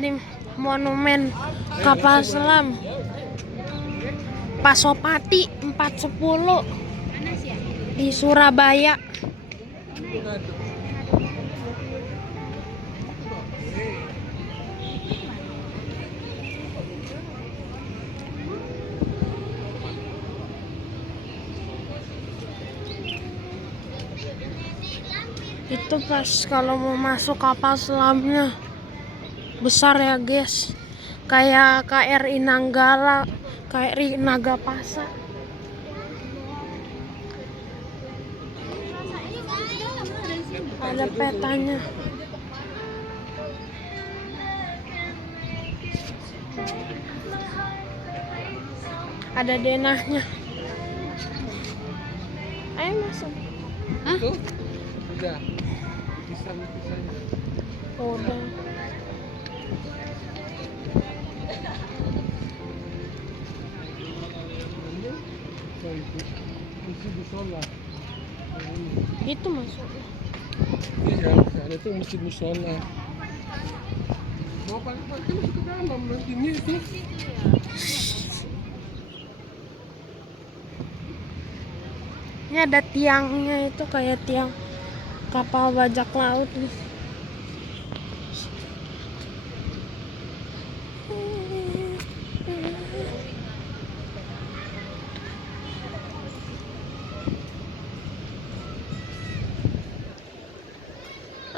di Monumen Kapal Selam Pasopati 410 di Surabaya. Itu pas kalau mau masuk kapal selamnya besar ya guys, kayak KRI Nanggala, KRI Nagapasa. Ada petanya, ada denahnya. Ayo masuk. Hah? Udah. Bisa-bisanya. Udah. Itu masuknya. Iya, ada tuh masjid musola. Mau pakai masuk ke dalam nantinya itu. Ini ada tiangnya, itu kayak tiang kapal bajak laut nih.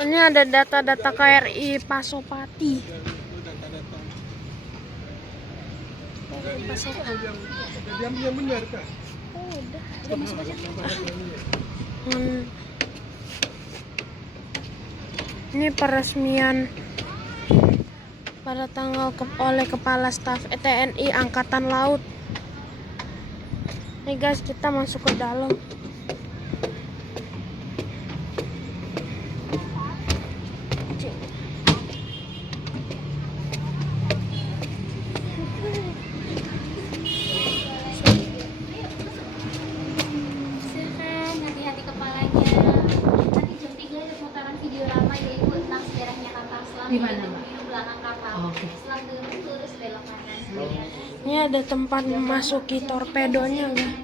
Ini ada data-data KRI Pasopati. KRI Pasopati. Yang benar kan? Oh, udah. Ini peresmian pada tanggal oleh Kepala Staf TNI Angkatan Laut. Nih guys, kita masuk ke dalam. Hati-hati kepalanya. Nanti jam 3 ada pemutaran video lama yaitu tentang sejarahnya kapal selam di belakang kapal. Selam dengan lurus belok kanan. Ini ada tempat memasuki torpedonya guys.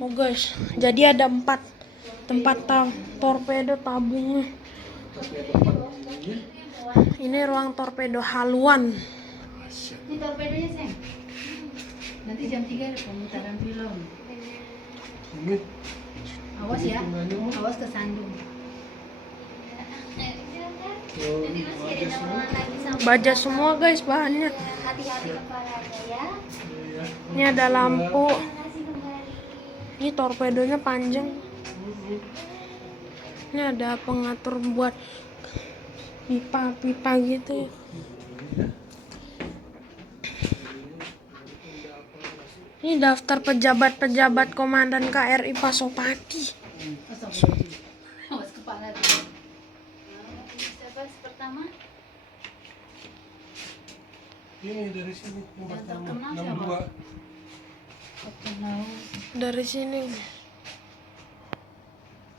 Oh guys, jadi ada 4 tempat torpedo tabungnya. Ini ruang torpedo haluan. Ini torpedonya, Sam. Nanti jam 3 ada pemutaran film. Ini. Awas ya, awas kesandung. Baja semua guys bahannya. Hati-hati kepalanya ya. Ini ada lampu. Ini torpedonya panjang. Ini ada pengatur buat pipa-pipa gitu ya. Ini daftar pejabat-pejabat komandan KRI Pasopati. Awas kepala tuh. Siapa pertama? Ini dari sini yang pertama. terkenal 62. Terkenal. Dari sini.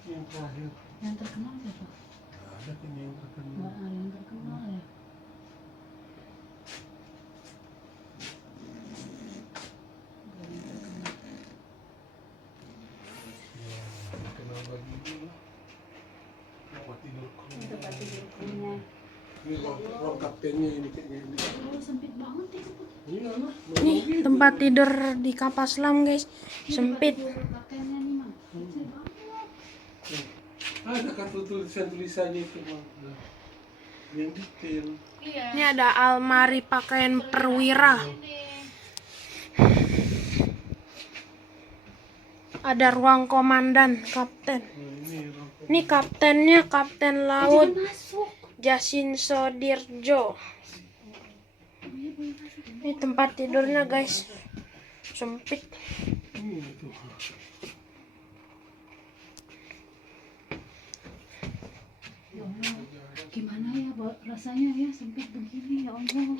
Yang terakhir. Yang terkenal siapa? Ada kan yang terkenal. Nggak ada yang terkenal ya. Kenal lagi dulu. Tempat tidur kru. Tempat tidur krunya. Ini ruang kaptennya ini kayaknya ini. Oh, sempit banget itu. Iya lah. Nih tempat tidur di kapal selam guys. Sempit. Pakaiannya nih, Mang. Kecil banget. Ada kartu tulisannya itu bang. Yang detail. Iya. Ini ada almari pakaian perwira. Ada ruang komandan kapten. Ini kaptennya Kapten Laut Masuk. Jasin Sodirjo. Ini tempat tidurnya guys. Sempit. Ya Allah, gimana ya rasanya ya sempit begini ya Allah.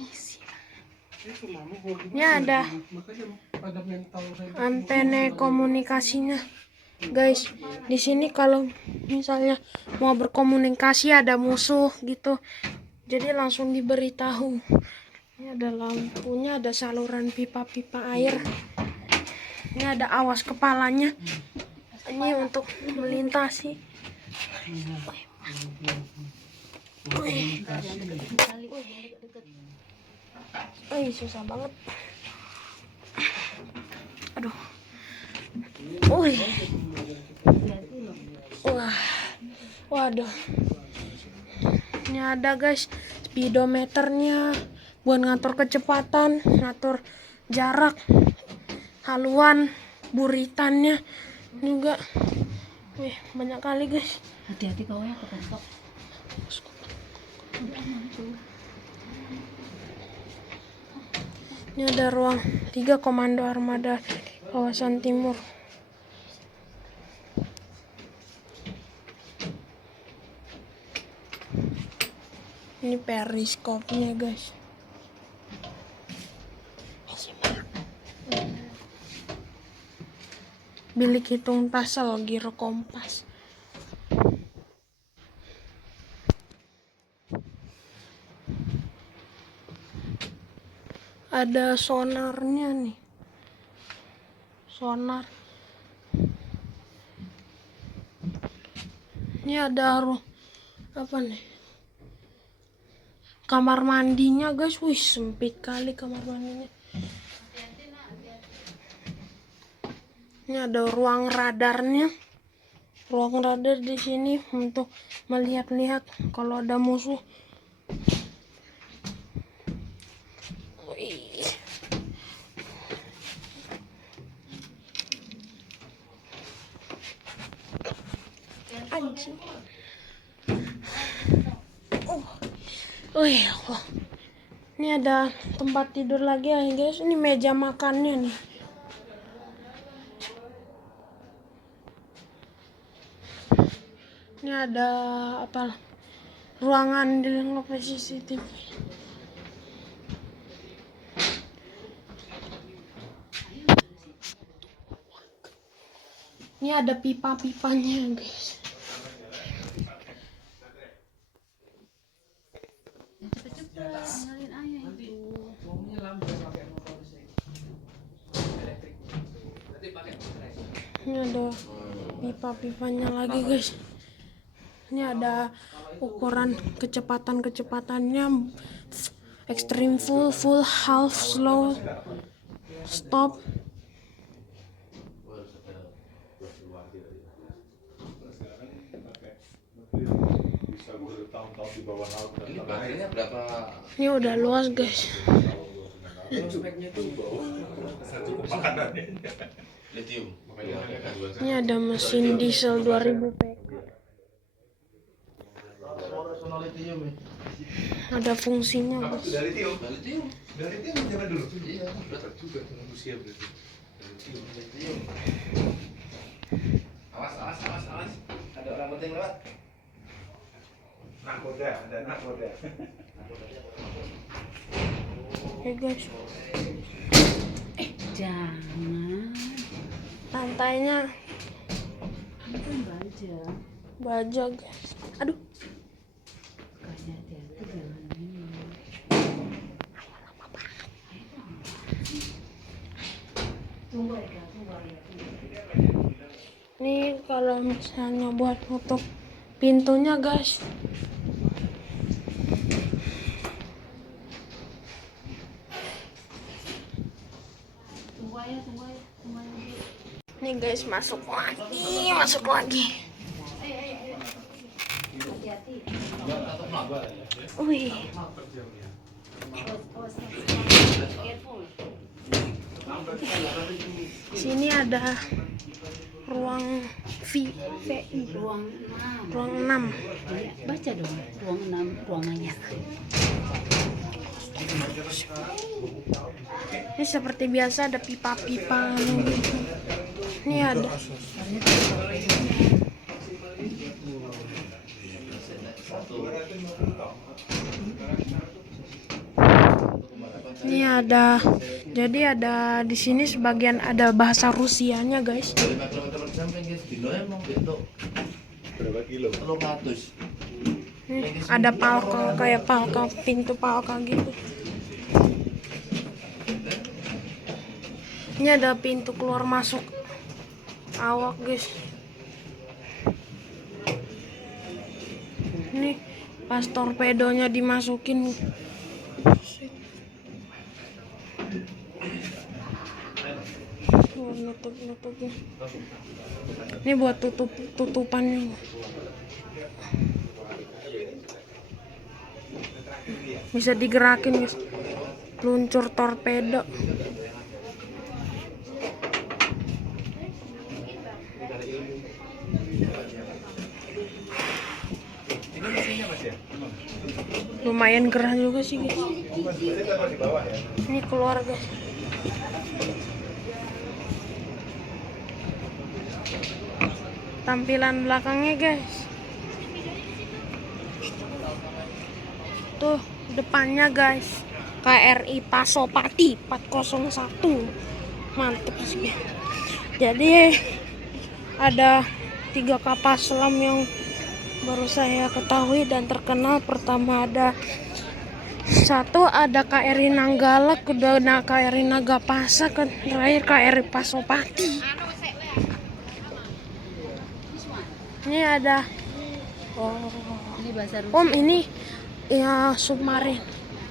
Ini ada Makanya pada mental saya. antena komunikasinya. Guys, di sini kalau misalnya mau berkomunikasi ada musuh gitu, jadi langsung diberitahu. Ini ada lampunya, ada saluran pipa-pipa air. Ini ada awas kepalanya. Ini untuk melintasi. Susah banget. Aduh. Wah. Waduh. Ini ada guys speedometernya buat ngatur kecepatan, ngatur jarak, haluan, buritannya juga. Wih, banyak kali guys. Hati-hati kau ya kepentok. Ini ada ruang 3 komando armada kawasan timur. Ini periskopnya guys. Bilik hitung tasel, giro kompas. Ada sonarnya nih. Sonar. Ini ada apa nih? Kamar mandinya guys. Wih, sempit kali kamar mandinya. Ini ada ruang radarnya. Ruang radar di sini untuk melihat-lihat kalau ada musuh. Wih. Anjing. Wih, ini ada tempat tidur lagi ya guys. Ini meja makannya nih. Ini ada apa? Ruangan di lokasi CCTV. Ini ada pipa-pipanya guys. Cepet-cepet ngalin air itu. Ini ada pipa-pipanya lagi guys. Ini ada ukuran kecepatannya extreme, full, half, slow, stop. Ini baterainya berapa? Ini udah luas guys. Speknya itu lithium. Ini ada mesin diesel 2000 PK. Ada fungsinya guys. Dari lithium zaman dulu. Iya, berat juga dengan usia berarti. Lithium. Awas. Ada orang penting lewat. Ada nakoda. Oke guys. Jangan. Lantainya Itu baja guys. Aduh. Makanya hati-hati jangan ini. Tunggu ya. Ini kalau misalnya buat nutup pintunya guys. Tunggu aja. Nih guys, masuk lagi. Hati-hati. Wih. Careful. Sini ada ruang VI. Ruang 6. Ruang 6. Iya, baca dong. Ruang 6 ruangannya. Ini seperti biasa ada pipa-pipa gitu. Ini ada. Ini ada, jadi ada di sini sebagian ada bahasa Rusianya guys. 5 km per jam kan guys, dino emang bentuk Berapa kilo? 300. Ada palka, kayak palka, pintu palka gitu. Ini ada pintu keluar masuk awak guys. Ini pas torpedonya dimasukin. Nutup-nutupnya. Ini buat tutupannya. Bisa digerakin guys. Luncur torpedo. Lumayan gerah juga sih guys. Ini keluar guys. Tampilan belakangnya guys. Tuh depannya guys. KRI Pasopati 401. Mantep sih. Jadi ada 3 kapal selam yang baru saya ketahui dan terkenal. Pertama ada KRI Nanggala, kedua ada KRI Nagapasa, terakhir KRI Pasopati. Ini ada ini ya submarin.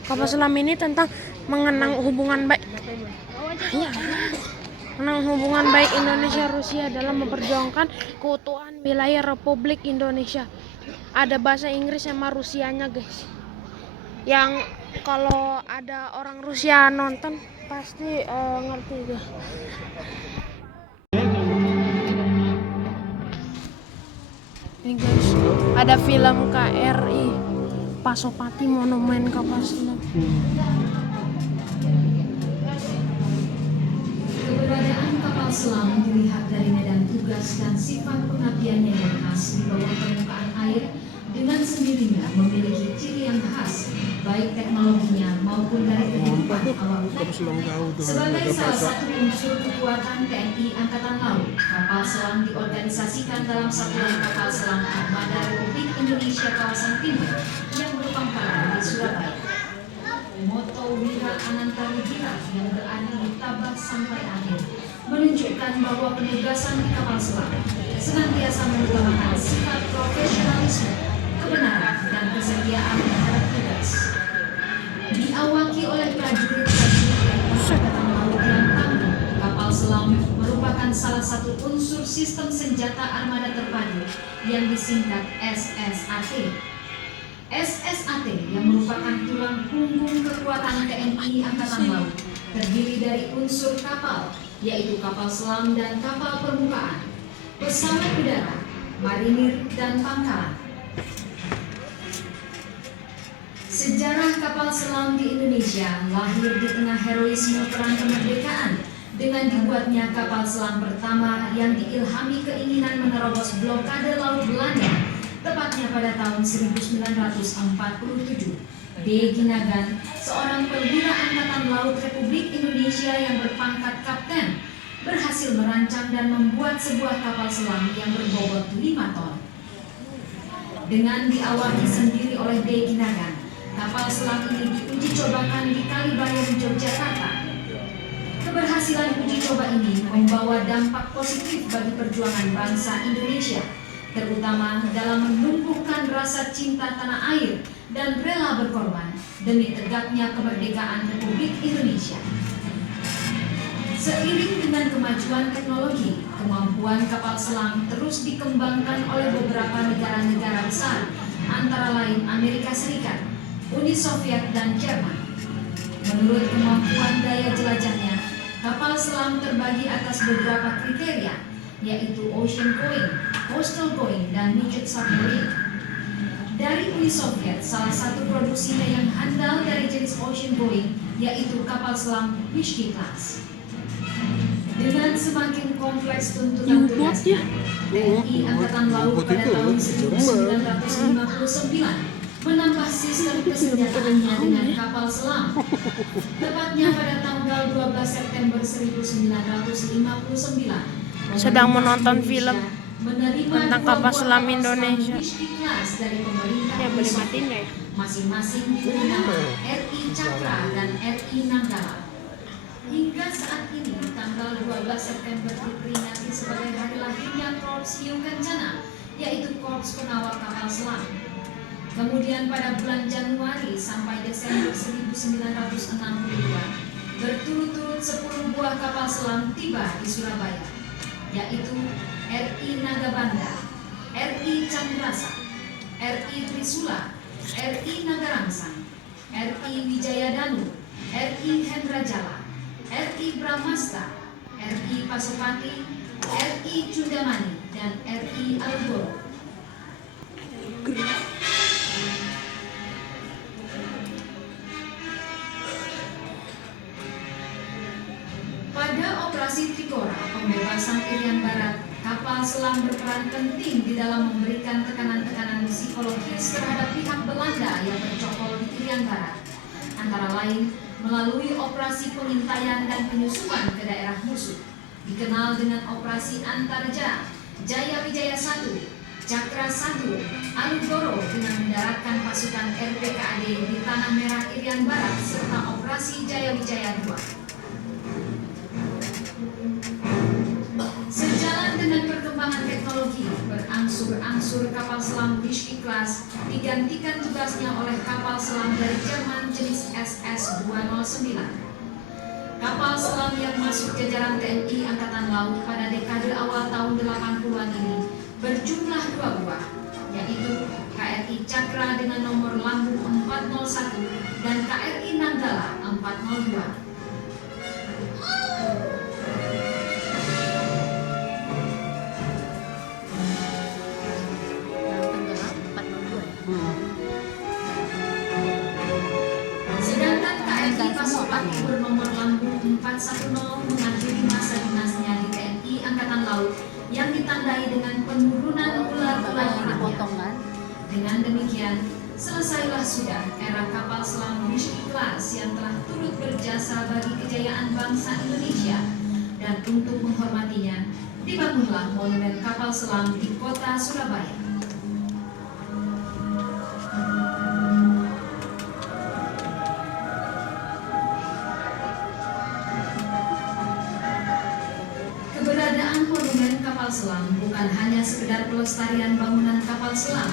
Kapal selam ini tentang mengenang hubungan baik. Ya, mengenang hubungan baik Indonesia Rusia dalam memperjuangkan keutuhan wilayah Republik Indonesia. Ada bahasa Inggris sama Rusianya guys. Yang kalau ada orang Rusia nonton pasti ngerti guys. Ini guys, ada film KRI Pasopati Monumen Kapal Selam. Keberadaan kapal selam dilihat dari medan tugas dan sifat pengabdiannya yang khas di bawah permukaan air, dengan sendirinya memiliki ciri yang khas, baik teknologinya maupun dari kehidupan awal. Sebagai salah satu unsur kekuatan TNI Angkatan Laut, kapal selam diorganisasikan dalam Satuan Kapal Selam Armada Republik Indonesia Kawasan Timur yang berpangkalan di Surabaya. Moto Wira Anantarudira yang berarti tabah sampai akhir menunjukkan bahwa penugasan di kapal selam senantiasa mengutamakan sifat profesionalisme, kebenaran, dan kesetiaan terhadap tugas. Diawaki oleh prajurit-prajurit Angkatan Laut yang tangguh, kapal selam merupakan salah satu unsur sistem senjata armada terpadu yang disingkat SSAT. SSAT yang merupakan tulang punggung kekuatan TNI Angkatan Laut terdiri dari unsur kapal, yaitu kapal selam dan kapal permukaan, pesawat udara, marinir, dan pangkalan. Sejarah kapal selam di Indonesia lahir di tengah heroisme perang kemerdekaan dengan dibuatnya kapal selam pertama yang diilhami keinginan menerobos blokade laut Belanda tepatnya pada tahun 1947. D. Ginagan, seorang perwira Angkatan Laut Republik Indonesia yang berpangkat kapten, berhasil merancang dan membuat sebuah kapal selam yang berbobot 5 ton. Dengan diawaki sendiri oleh D. Ginagan, kapal selam ini diuji cobakan di Kalibayung, Yogyakarta. Keberhasilan uji coba ini membawa dampak positif bagi perjuangan bangsa Indonesia, terutama dalam menumbuhkan rasa cinta tanah air dan rela berkorban demi tegaknya kemerdekaan Republik Indonesia. Seiring dengan kemajuan teknologi, kemampuan kapal selam terus dikembangkan oleh beberapa negara-negara besar, antara lain Amerika Serikat, Uni Soviet, dan Jerman. Menurut kemampuan daya jelajahnya, kapal selam terbagi atas beberapa kriteria, yaitu ocean going, coastal going, dan midget submarine. Dari Uni Soviet, salah satu produksinya yang handal dari jenis ocean going yaitu kapal selam Mishki class. Dengan semakin kompleks tuntutan tugasnya, TNI Angkatan Laut pada tahun 1959 menambah sistem puncak kesenjataannya dengan kapal selam. Tepatnya pada tanggal 12 September 1959, Sedang menonton film menerima tentang dua kapal buah selam Indonesia. Kelas dari pemerintah Ya boleh Uni Soviet. matiin nggak ya? Masing-masing diberi nama RI Cakra dan RI Nanggala. Hingga saat ini, tanggal 12 September diperingati sebagai hari lahirnya Korps Hiu Kencana, yaitu Korps Pengawal Kapal Selam. Kemudian pada bulan Januari sampai Desember 1962, berturut-turut 10 buah kapal selam tiba di Surabaya, yaitu RI Nagabanda, RI Chandrasa, RI Trisula, RI Nagarangsang, RI Wijayadanu, RI Hendrajala, RI Brahmasta, RI Pasopati, RI Cundamani, dan RI Algoro. Pada operasi Trikora, pembebasan Irian Barat, kapal selam berperan penting di dalam memberikan tekanan-tekanan psikologis terhadap pihak Belanda yang bercokol di Irian Barat, antara lain melalui operasi pengintaian dan penyusupan ke daerah musuh, dikenal dengan Operasi Antarja, Jaya Wijaya 1, Cakra 1, Alugoro dengan mendaratkan pasukan RPKAD di Tanah Merah Irian Barat, serta Operasi Jaya Wijaya 2. Sejalan dengan perkembangan teknologi, berangsur-angsur kapal selam Wishki Class digantikan tugasnya oleh kapal selam dari Jerman jenis SS-209. Kapal selam yang masuk jajaran TNI Angkatan Laut pada dekade awal tahun 80-an ini berjumlah 2 buah, yaitu KRI Cakra dengan nomor lambung 401 dan KRI Nanggala 402. Sedangkan KRI Pasopati bernomor lambung 410 mengakhiri masa dinasnya di TNI Angkatan Laut yang ditandai dengan penurunan ular-ular perangnya. Dengan demikian, selesailah sudah era kapal selam Wishki Class yang telah turut berjasa bagi kejayaan bangsa Indonesia, dan untuk menghormatinya, dibangunlah monumen kapal selam di kota Surabaya. Keberadaan monumen kapal selam bukan hanya sekedar pelestarian bangunan kapal selam,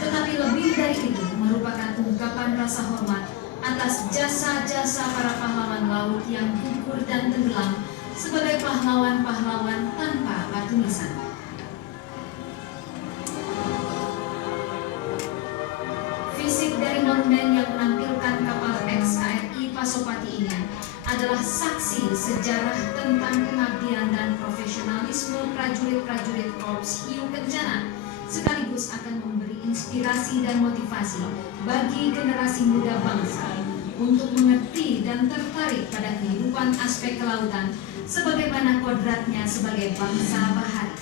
tetapi lebih dari itu merupakan ungkapan rasa hormat atas jasa-jasa para pahlawan laut yang gugur dan tenggelam sebagai pahlawan-pahlawan tanpa batu nisan. Fisik dari monumen yang menampilkan kapal XKRI Pasopati ini adalah saksi sejarah tentang pengabdian dan profesionalisme prajurit-prajurit Korps Hiu Kencana, sekaligus akan memberi inspirasi dan motivasi bagi generasi muda bangsa untuk mengerti dan tertarik pada kehidupan aspek kelautan sebagaimana kodratnya sebagai bangsa bahari.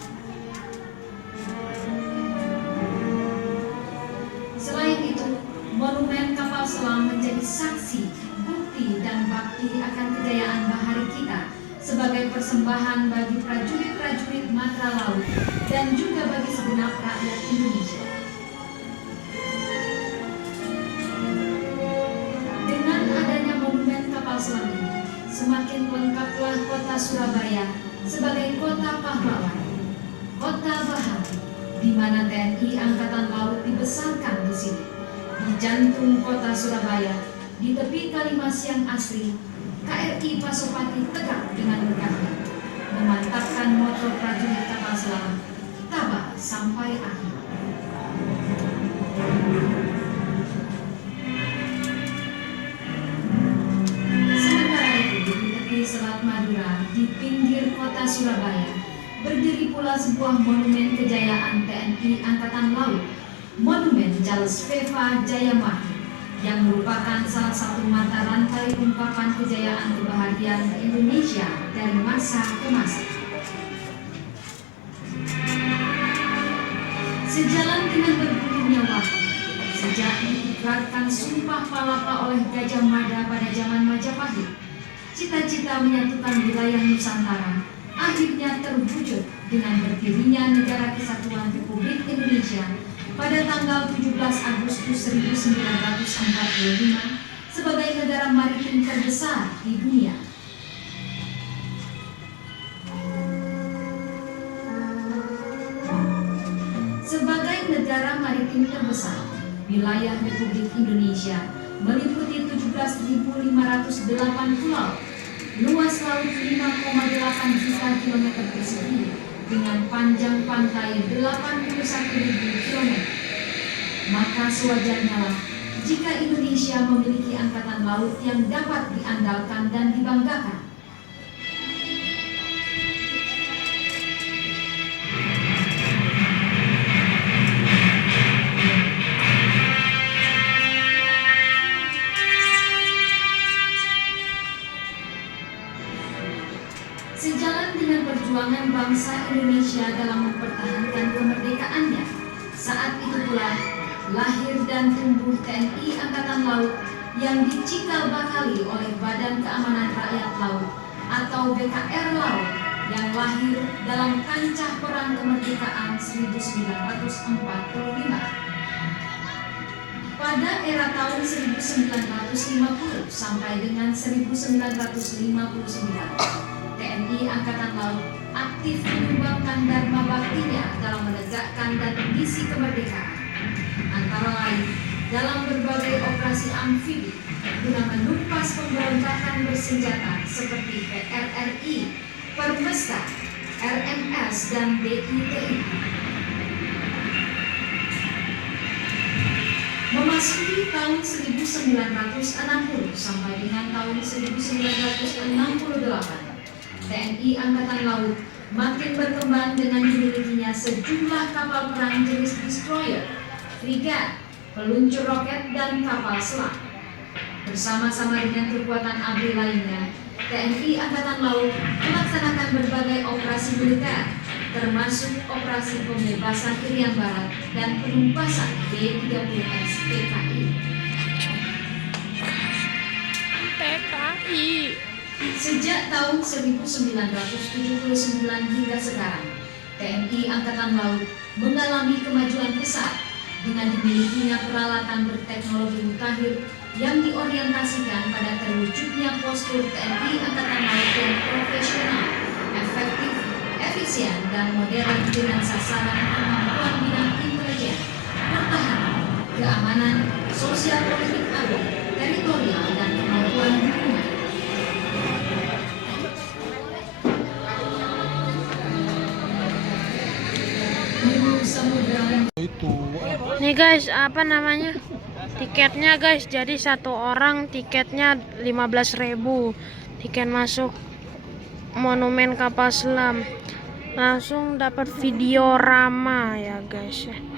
Selain itu, monumen kapal selam menjadi saksi, bukti, dan bakti akan kejayaan bahari kita sebagai persembahan bagi prajurit-prajurit matra laut dan juga bagi segenap rakyat Indonesia. Dengan adanya monumen kapal selam ini, semakin lengkaplah kota Surabaya sebagai kota pahlawan, kota bahari, di mana TNI Angkatan Laut dibesarkan di sini, di jantung kota Surabaya, di tepi Kalimas yang asri. KRI Pasopati tegak dengan megahnya, memantapkan moto prajurit kapal selam, tabah sampai akhir. Sementara itu, di tepi Selat Madura, di pinggir kota Surabaya, berdiri pula sebuah monumen kejayaan TNI Angkatan Laut, Monumen Charles Veva Jayamati, yang merupakan salah satu mata rantai ungkapan kejayaan kebaharian Indonesia dari masa ke masa. Sejalan dengan bergulirnya waktu, Sejak diikrarkan Sumpah Palapa oleh Gajah Mada pada zaman Majapahit, cita-cita menyatukan wilayah Nusantara akhirnya terwujud dengan berdirinya Negara Kesatuan Republik Indonesia pada tanggal 17 Agustus 1945 sebagai negara maritim terbesar di dunia. Sebagai negara maritim terbesar, wilayah Republik Indonesia meliputi 17.508 pulau, luas laut 5,8 juta kilometer persegi dengan panjang pantai 81.000 km. Maka sewajarnya lah jika Indonesia memiliki angkatan laut yang dapat diandalkan dan dibanggakan. Sejalan dengan perjuangan bangsa Indonesia dalam mempertahankan kemerdekaannya, saat itu pula lahir dan tumbuh TNI Angkatan Laut yang dicikal bakali oleh Badan Keamanan Rakyat Laut atau BKR Laut yang lahir dalam kancah perang kemerdekaan 1945. Pada era tahun 1950 sampai dengan 1959, TNI Angkatan Laut aktif menyumbangkan dharma baktinya dalam menegakkan dan mengisi kemerdekaan, antara lain dalam berbagai operasi amfibi guna menumpas pemberontakan bersenjata seperti PRRI, Permesta, RMS, dan BITI. Memasuki tahun 1960 sampai dengan tahun 1968, TNI Angkatan Laut makin berkembang dengan dimilikinya sejumlah kapal perang jenis destroyer, frigat, peluncur roket, dan kapal selam. Bersama-sama dengan kekuatan ABRI lainnya, TNI Angkatan Laut melaksanakan berbagai operasi militer, termasuk operasi pembebasan Irian Barat dan penumpasan B-30S PKI. Sejak tahun 1979 hingga sekarang, TNI Angkatan Laut mengalami kemajuan pesat dengan dimilikinya peralatan berteknologi mutakhir yang diorientasikan pada terwujudnya postur TNI Angkatan Laut yang profesional, efektif, efisien, dan modern dengan sasaran kemampuan bidang intelijen, pertahanan, keamanan, sosial politik ABRI, teritorial, dan kemampuan dukungan. Nih guys, apa namanya? Tiketnya guys, jadi satu orang tiketnya 15.000. Tiket masuk Monumen Kapal Selam. Langsung dapat video rama ya guys ya.